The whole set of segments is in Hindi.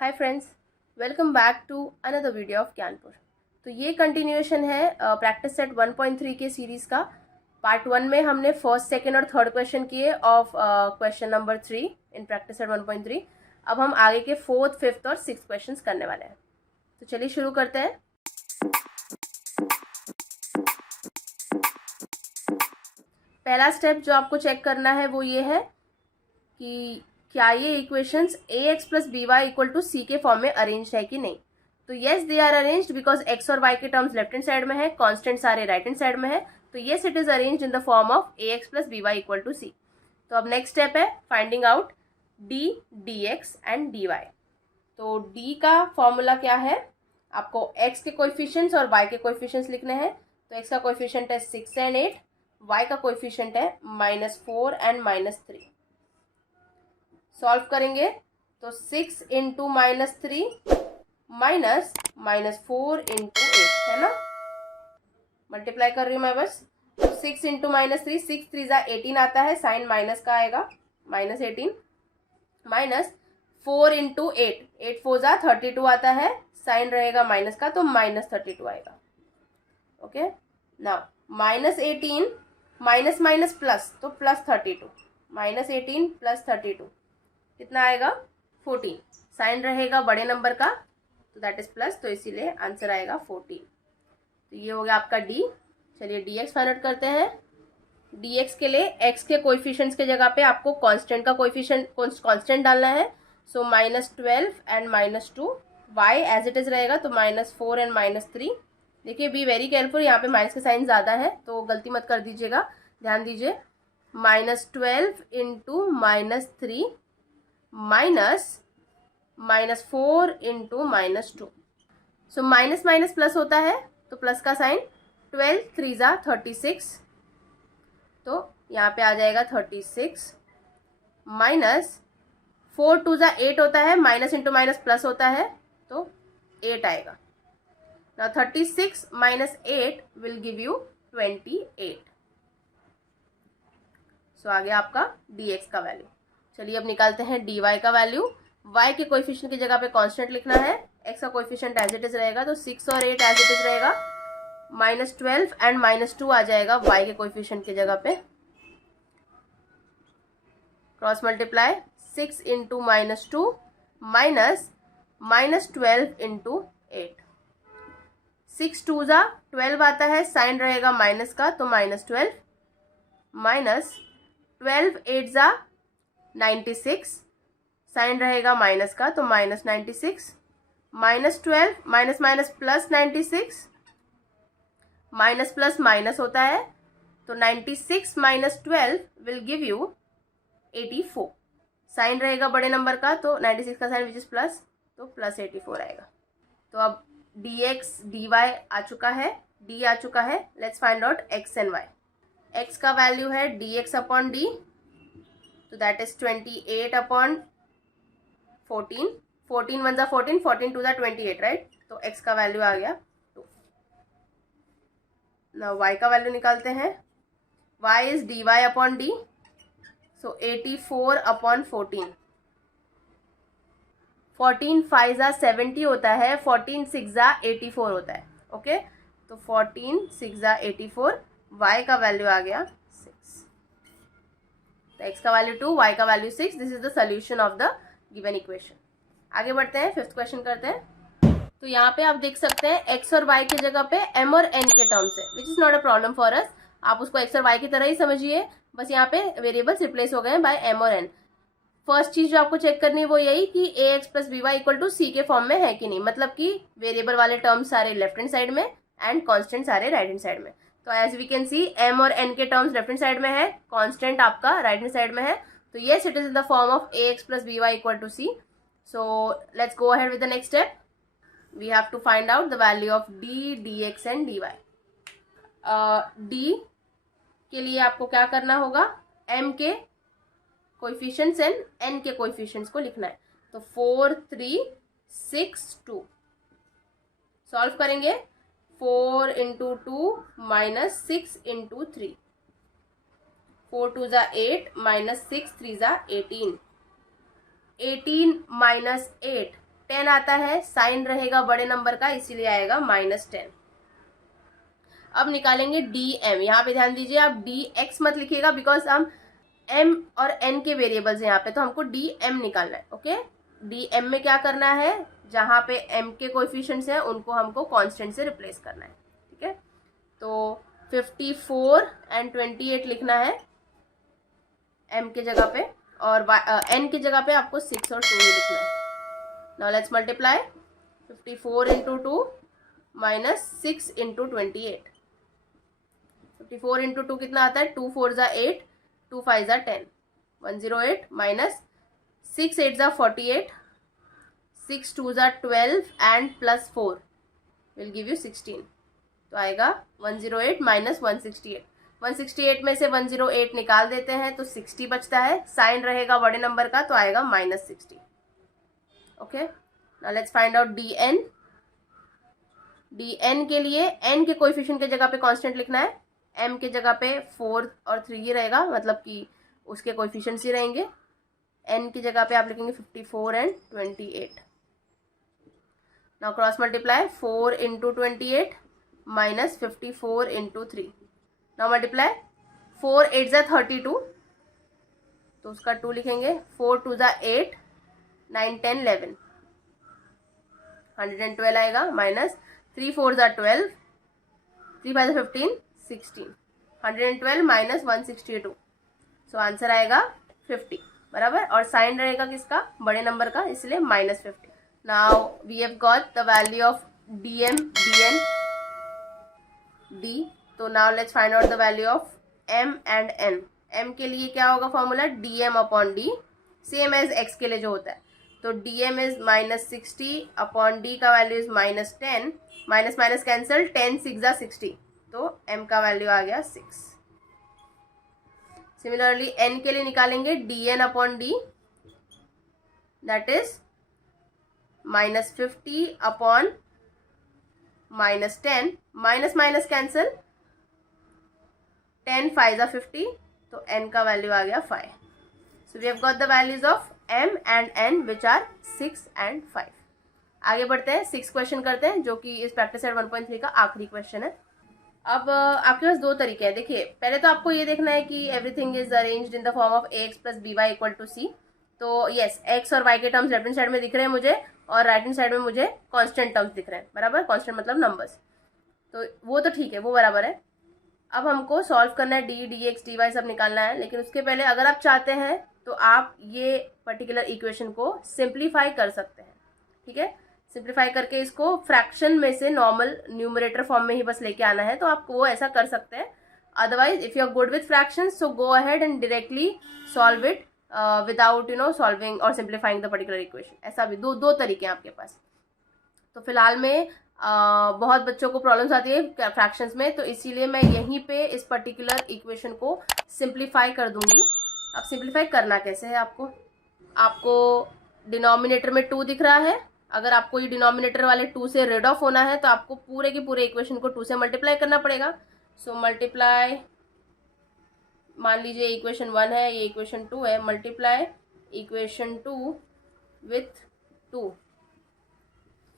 Hi friends, welcome back to another video of Gyanpur. तो ये कंटिन्यूएशन है प्रैक्टिस सेट 1.3 के सीरीज़ का। पार्ट 1 में हमने फर्स्ट, सेकंड और थर्ड क्वेश्चन किए of question number 3 in practice set 1.3। अब हम आगे के फोर्थ, फिफ्थ और सिक्स्थ क्वेश्चंस करने वाले हैं। तो चलिए शुरू करते हैं। पहला स्टेप जो आपको चेक करना है वो ये है कि क्या ये equations ax plus B Y equal to C के फॉर्म में अरेंज है कि नहीं। तो yes, they are arranged because x और y के टर्म्स लेफ्ट हैंड साइड में है, कांस्टेंट सारे राइट हैंड साइड में है। तो yes, it is arranged in the form of ax plus B Y equal to C. तो अब नेक्स्ट स्टेप है finding out d dx and dy। तो d का फॉर्मूला क्या है, आपको x के कोएफिशिएंट्स और y के कोएफिशिएंट्स लिखने हैं। तो x का कोएफिशिएंट है 6 एंड 8, y का कोएफिशिएंट है -4 एंड -3। सॉल्व करेंगे तो 6 इंटू -3 माइनस -4 इंटू 8 है ना। मल्टीप्लाई कर रही हूँ मैं बस। तो 6 इंटू -3, 6 3 जा 18 आता है, साइन माइनस का आएगा -18, माइनस 4 इंटू 8, 8 4 जा 32 आता है, साइन रहेगा माइनस का तो -32 आएगा। Okay, now -18 minus minus plus तो +32, -18 प्लस 32 कितना आएगा 14। साइन रहेगा बड़े नंबर का तो दैट इज प्लस, तो इसीलिए आंसर आएगा 14। तो ये हो गया आपका डी। चलिए dx फाइंड आउट करते हैं। dx के लिए x के कोएफिशिएंट्स के जगह पे आपको कांस्टेंट का कोएफिशिएंट कांस्टेंट डालना है। So -12 and -2, y as it is रहेगा तो -4 एंड -3। देखिए, बी वेरी केयरफुल, यहाँ पे माइनस का साइन ज़्यादा है तो गलती मत कर दीजिएगा, ध्यान दीजिए। -12 into -3 -4 into -2। So minus minus plus होता है तो प्लस का साइन, 12 3 जा 36, तो यहाँ पे आ जाएगा 36, माइनस 4 2 जा 8 होता है, माइनस इंटू माइनस प्लस होता है तो 8 आएगा। Now 36 minus 8 will give you 28। सो आ गया आपका dx का वैल्यू। चलिए अब निकालते हैं dy का वैल्यू। y के कोएफिशिएंट की जगह पे कांस्टेंट लिखना है, x का कोएफिशिएंट एज इट इज रहेगा तो 6 और 8 एज इट इज रहेगा, -12 एंड -2 आ जाएगा y के कोएफिशिएंट की जगह पे। Cross multiply, 6 into -2 minus -12 into 8, 6 2 जा 12 आता है, साइन रहेगा माइनस का तो -12, माइनस 12 8 जा 96, साइन रहेगा माइनस का तो -96, -12 minus minus plus 96, minus plus minus होता है तो 96 minus 12 will give you 84। Sign रहेगा बड़े नंबर का तो 96 का साइन विच इज प्लस, तो +84 आएगा। तो अब dx dy आ चुका है, d आ चुका है। Let's find out x and y। x का वैल्यू है dx अपॉन d, तो दैट इज 28 अपॉन 14, 14 1 जा 14, 14 2 जा 28, राइट। तो x का वैल्यू आ गया 2। नाउ y का वैल्यू निकालते हैं। y is dy upon d, so 84 upon 14, 14 5 जा 70 होता है, 14 6 जा 84 होता है। ओके, तो 14 6 जा 84, y का वैल्यू आ गया 6। तो x का वैल्यू 2, y का value 6। This is the solution of the given equation. आगे बढ़ते हैं, फिफ्थ क्वेश्चन करते हैं। तो यहाँ पे आप देख सकते हैं x और y की जगह पे m और n के टर्म्स है, which is not a problem for us. आप उसको x और y की तरह ही समझिए, बस यहाँ पे वेरिएबल्स रिप्लेस हो गए हैं बाय m और n। फर्स्ट चीज जो आपको चेक करनी है वो यही कि ax plus B Y equal to C के फॉर्म में है कि नहीं, मतलब कि वेरिएबल वाले टर्म्स सारे लेफ्ट हैंड साइड में एंड कांस्टेंट सारे राइट हैंड साइड में। तो as we can see m और n के टर्म्स लेफ्ट हैंड साइड में है, कांस्टेंट आपका राइट हैंड साइड में है, तो yes it is in the form of ax plus B Y equal to C. So let's go ahead with the next step. We have to find out the value of d, dx and dy. d के लिए आपको क्या करना होगा, m के कोएफिशिएंट्स एंड n के कोएफिशिएंट्स को लिखना है। तो 4 3 6 2 सॉल्व करेंगे। 4 इंटू 2 माइनस 6 इंटू 3, 4 2 जा 8 माइनस 6 3 जा 18, 18 माइनस 8 10 आता है, साइन रहेगा बड़े नंबर का, इसीलिए आएगा -10। अब निकालेंगे डी एम। यहाँ पे ध्यान दीजिए, आप डी एक्स मत लिखिएगा बिकॉज हम m और n के वेरिएबल्स हैं यहाँ पे, तो हमको डी एम निकालना है। ओके, डी एम में क्या करना है, जहाँ पे m के कोएफिशिएंट्स हैं उनको हमको कांस्टेंट से रिप्लेस करना है। ठीक है, तो 54 एंड 28 लिखना है m के जगह पे, और n की जगह पे आपको 6 और 2 ही लिखना है। Now let's multiply 54 into 2 minus 6 into 28। 54 into 2 कितना आता है, 2 4 ज़ा 8, 2 5 ज़ा 10, 108 माइनस 6 8 ज़ा 48, 6 2 ज़ा 12 and plus 4 will give you 16। तो आएगा 108 माइनस 168। 168 में से 108 निकाल देते हैं तो 60 बचता है, साइन रहेगा बड़े नंबर का तो आएगा -60। Okay, now let's find out D N. D N के लिए n के कोएफिशिएंट के जगह पे कांस्टेंट लिखना है, m के जगह पे 4 और 3 ही रहेगा, मतलब कि उसके कोएफिशिएंट्स ही रहेंगे। n की जगह पे आप लिखेंगे 54 and 28। Now cross multiply 4 into 28 minus 54 into 3। Now multiply 4 8 ज़ा 32, तो उसका 2 लिखेंगे, 4 2 ज़ा 8, 9 10 11, 112 आएगा, माइनस 3 4 ज़ा 12, 3 5 ज़ा 15, 16, 112 माइनस 162, सो आंसर आएगा 50 बराबर, और साइन रहेगा किसका, बड़े नंबर का, इसलिए -50। Now we have got the value of D M, D N, D. तो now let's find out the value of m and n। m के लिए क्या होगा formula, D M upon D, same as x के लिए जो होता है। तो D M is -60 upon D का value is -10, minus minus cancel, 10 6 ज़ा 60, तो m का वैल्यू आ गया 6। सिमिलरली n के लिए निकालेंगे D N upon D, that is -50 upon -10, minus minus cancel, 10 5 ज़ा 50, तो n का वैल्यू आ गया 5। So we have got the values of m and n which are 6 and 5। आगे बढ़ते हैं, 6 क्वेश्चन करते हैं, जो कि इस प्रैक्टिस सेट 1.3 का आखिरी क्वेश्चन है। अब आपके पास दो तरीके हैं। देखिए, पहले तो आपको ये देखना है कि everything is arranged in the form of ax plus by equal to c। तो यस, x और y के टर्म्स लेफ्ट हैंड साइड में दिख रहे हैं मुझे, और राइट हैंड साइड में मुझे कांस्टेंट टर्म्स दिख रहे हैं, बराबर, कांस्टेंट मतलब नंबर्स, तो वो तो ठीक है, वो बराबर है। अब हमको सॉल्व करना है, D D X D Y सब निकालना है, लेकिन उसके पहले अगर आप चाहते हैं तो आप ये पर्टिकुलर इक्वेशन को सिंप्लीफाई कर सकते हैं। ठीक है, सिंप्लीफाई करके इसको फ्रैक्शन में से नॉर्मल न्यूमरेटर फॉर्म में ही बस लेके आना है, तो आप वो ऐसा कर सकते हैं। Otherwise if you are good with fractions, so go ahead and directly solve it without solving or simplifying the particular equation. ऐसा भी दो तरीके हैं आपके पास। तो फिलहाल में बहुत बच्चों को प्रॉब्लम्स आती है फ्रैक्शंस में, तो इसीलिए मैं यहीं पे इस पर्टिकुलर इक्वेशन को सिंप्लीफाई कर दूंगी। अब सिंप्लीफाई करना कैसे है, आपको डिनोमिनेटर में 2 दिख रहा है। अगर आपको ये डिनोमिनेटर वाले 2 से रेड ऑफ होना है तो आपको पूरे के पूरे इक्वेशन को 2 से मल्टीप्लाई करना पड़ेगा। सो मल्टीप्लाई, मान लीजिए इक्वेशन 1 है, ये इक्वेशन 2 है, मल्टीप्लाई इक्वेशन 2 विथ 2।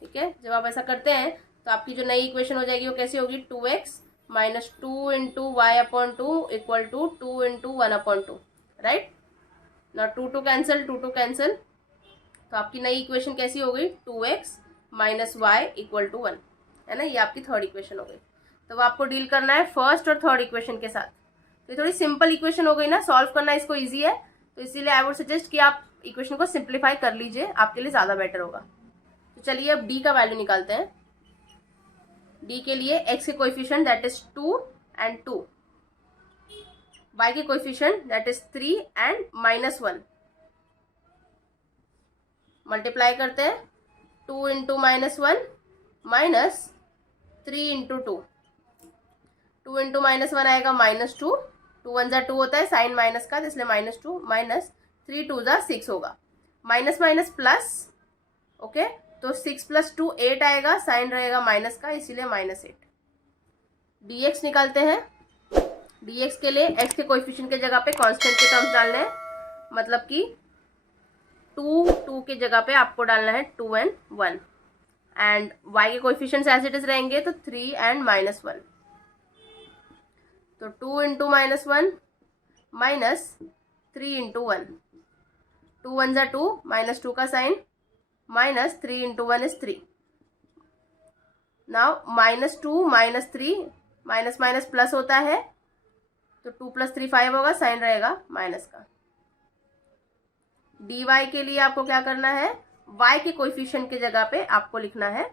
ठीक है, जब आप ऐसा करते हैं तो आपकी जो नई इक्वेशन हो जाएगी वो कैसी होगी, 2x minus 2 into Y upon 2 equal to 2 into 1 upon 2, right. ना 2 कैंसिल, 2 कैंसिल, तो आपकी नई इक्वेशन कैसी हो गई, 2x minus Y equal to 1, है ना, ये आपकी थर्ड इक्वेशन हो गई। तो वो आपको डील करना है फर्स्ट और थर्ड इक्वेशन के साथ। तो ये थोड़ी सिंपल इक्वेशन हो गई ना, सॉल्व करना इसको ईजी है, तो इसीलिए आई वुड सजेस्ट कि आप इक्वेशन को सिंप्लीफाई कर लीजिए, आपके लिए ज़्यादा बेटर होगा। तो चलिए अब d का वैल्यू निकालते हैं। d के लिए x के coefficient that is 2 and 2, y के coefficient that is 3 and -1। Multiply करते हैं, 2 इंटू -1 माइनस 3 इंटू 2, 2 इंटू -1 आएगा -2, 2 1 ज़ा 2 होता है साइन माइनस का, इसलिए -2 माइनस 3 2 ज़ा 6 होगा, माइनस माइनस प्लस, ओके। तो 6 + 2 8 आएगा, साइन रहेगा माइनस का, इसीलिए -8। dx निकालते हैं। dx के लिए x के कोएफिशिएंट के जगह पे कांस्टेंट के टर्म्स डालने हैं, मतलब कि 2 के जगह पे आपको डालना है 2 and 1 एंड y के कोएफिशिएंट्स एज इट इज रहेंगे तो 3 and -1। तो 2 into -1 माइनस 3 into 1, 2 1 जा 2, -2 का sign, -3 into 1 is 3। Now -2 -3 minus minus plus होता है तो 2 + 3 5 होगा, साइन रहेगा माइनस का। dy के लिए आपको क्या करना है, y के कोएफिशिएंट के जगह पे आपको लिखना है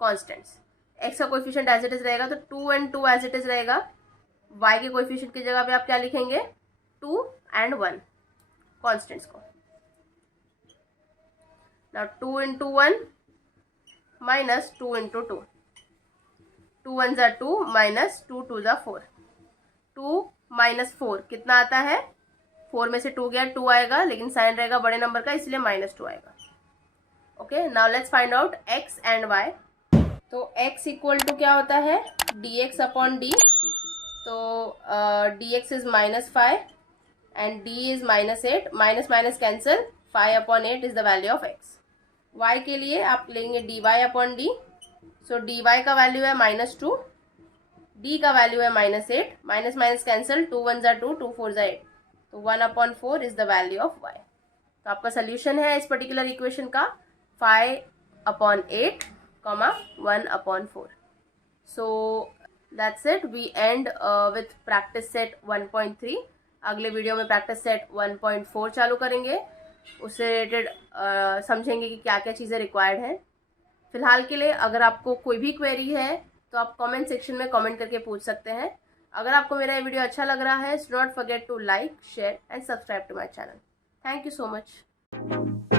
कांस्टेंट्स। x का कोएफिशिएंट एज इट इज रहेगा तो 2 and 2 एज इट इज रहेगा। y के कोएफिशिएंट की जगह पे आप क्या लिखेंगे, 2 and 1 कांस्टेंट्स को। नाउ 2 into 1 माइनस 2 into 2, 2 1 जा 2, -2 2 जा 4, 2 - 4 कितना आता है, 4 में से 2 गया 2 आएगा, लेकिन साइन रहेगा बड़े नंबर का इसलिए -2 आएगा। Okay, now let's find out x and y। तो x इक्वल टू क्या होता है, dx अपॉन d। तो dx is -5 and d is -8, minus minus cancel, 5 upon 8 is the value of x। y के लिए आप लेंगे dy अपॉन d। सो dy का वैल्यू है -2, d का वैल्यू है -8, माइनस माइनस कैंसिल, 2 1 जा 2, 2 4 जा 8, तो 1/4 is the value of y। तो आपका सोल्यूशन है इस पर्टिकुलर इक्वेशन का 5/8, 1/4। So that's it, we end with practice set 1.3। अगले वीडियो में प्रैक्टिस सेट 1.4 चालू करेंगे, उससे रिलेटेड समझेंगे कि क्या क्या चीज़ें रिक्वायर्ड हैं। फिलहाल के लिए अगर आपको कोई भी क्वेरी है तो आप कमेंट सेक्शन में कमेंट करके पूछ सकते हैं। अगर आपको मेरा ये वीडियो अच्छा लग रहा है, don't forget to like, share and subscribe to my channel. Thank you so much.